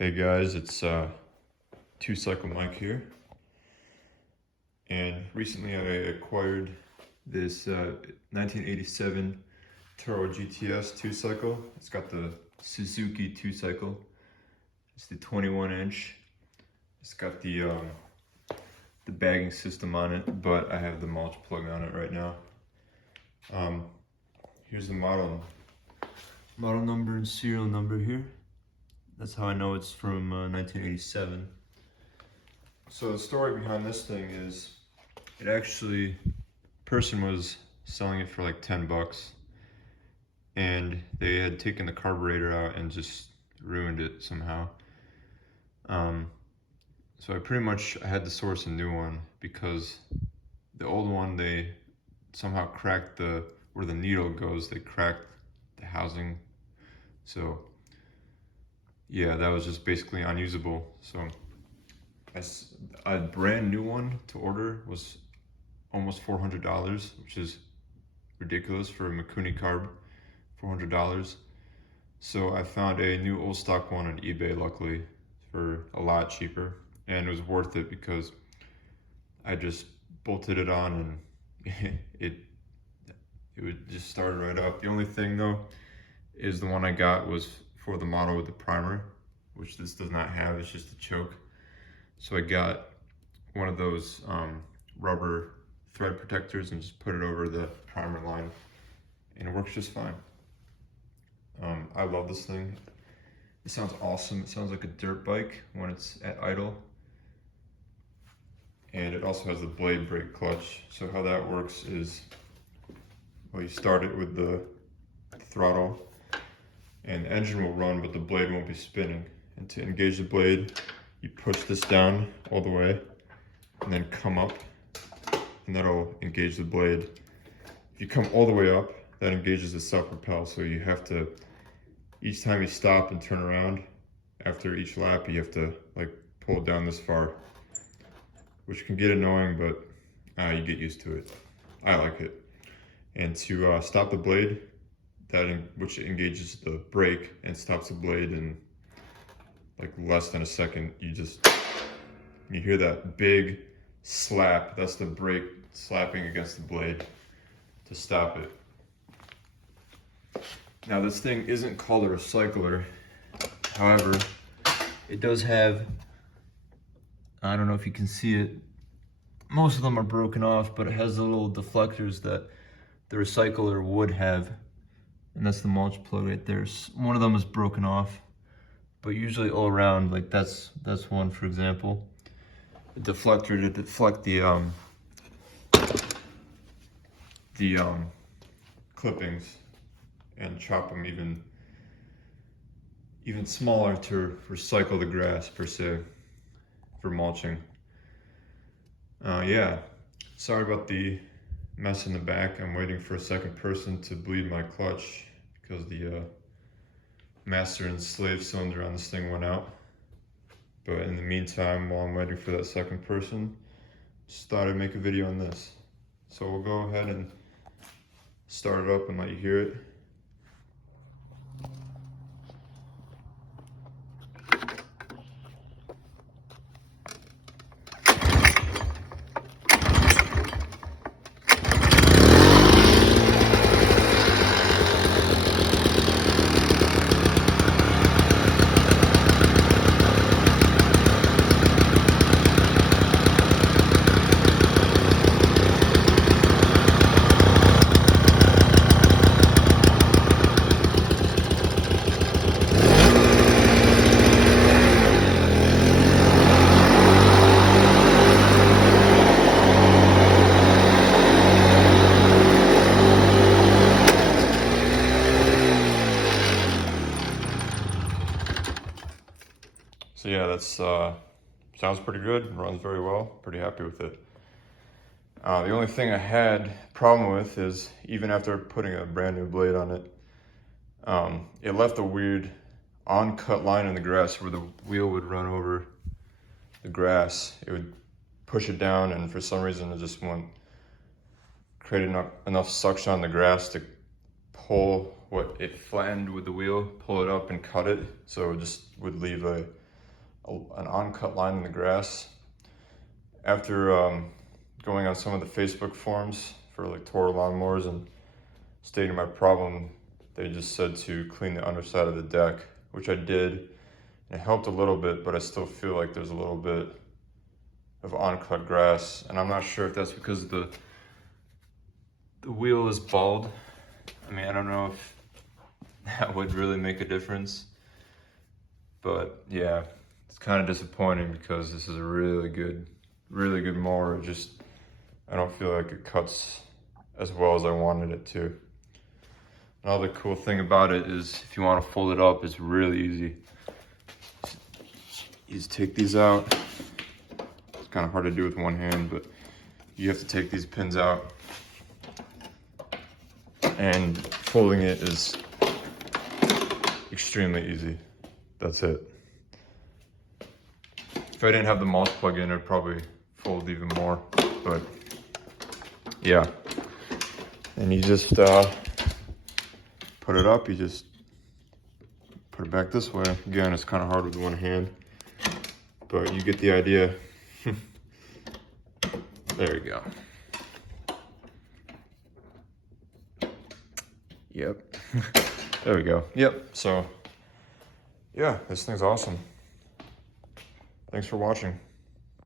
Hey guys, it's Two Cycle Mike here, and recently I acquired this 1987 Toro GTS 2-cycle. It's got the Suzuki 2-cycle. It's the 21-inch. It's got the bagging system on it, but I have the mulch plug on it right now. Here's the model number and serial number here. That's how I know it's from 1987. So the story behind this thing is, it actually, person was selling it for like 10 bucks, and they had taken the carburetor out and just ruined it somehow. So I had to source a new one because the old one, they somehow cracked where the needle goes, they cracked the housing. So yeah, that was just basically unusable. So a brand new one to order was almost $400, which is ridiculous for a Mikuni carb, $400. So I found a new old stock one on eBay, luckily, for a lot cheaper, and it was worth it because I just bolted it on and it would just start right up. The only thing though is the one I got was for the model with the primer, which this does not have. It's just a choke. So I got one of those rubber thread protectors and just put it over the primer line, and it works just fine. I love this thing. It sounds awesome. It sounds like a dirt bike when it's at idle. And it also has the blade brake clutch. So how that works is, well, you start it with the throttle and the engine will run, but the blade won't be spinning. And to engage the blade, you push this down all the way and then come up, and that'll engage the blade. If you come all the way up, that engages the self-propel. So you have to, each time you stop and turn around, after each lap, you have to like pull it down this far, which can get annoying, but you get used to it. I like it. And to stop the blade, which engages the brake and stops the blade in like less than a second, you hear that big slap. That's the brake slapping against the blade to stop it. Now this thing isn't called a recycler. However, it does have, I don't know if you can see it, most of them are broken off, but it has the little deflectors that the recycler would have. And that's the mulch plug right there. One of them is broken off, but usually all around, like that's one, for example. A deflector to deflect the clippings and chop them even smaller to recycle the grass, per se, for mulching. Yeah, sorry about the mess in the back. I'm waiting for a second person to bleed my clutch because the master and slave cylinder on this thing went out. But in the meantime, while I'm waiting for that second person, just thought I'd make a video on this. So we'll go ahead and start it up and let you hear it. So yeah, that's sounds pretty good, runs very well, pretty happy with it. The only thing I had problem with is, even after putting a brand new blade on it, it left a weird on-cut line in the grass where the wheel would run over the grass. It would push it down, and for some reason it just wouldn't create enough suction on the grass to pull what it flattened with the wheel, pull it up and cut it. So it just would leave a an on-cut line in the grass. After going on some of the Facebook forums for like Toro lawnmowers and stating my problem, they just said to clean the underside of the deck, which I did. And it helped a little bit, but I still feel like there's a little bit of on-cut grass, and I'm not sure if that's because the wheel is bald. I mean, I don't know if that would really make a difference, but yeah, it's kind of disappointing because this is a really good mower. I don't feel like it cuts as well as I wanted it to. Another cool thing about it is if you want to fold it up, it's really easy. You just take these out. It's kind of hard to do with one hand, but you have to take these pins out. And folding it is extremely easy. That's it. If I didn't have the mulch plug in, it'd probably fold even more, but yeah. And you just put it up, you just put it back this way. Again, it's kind of hard with one hand, but you get the idea. There you go. Yep. There we go. Yep. So, yeah, this thing's awesome. Thanks for watching.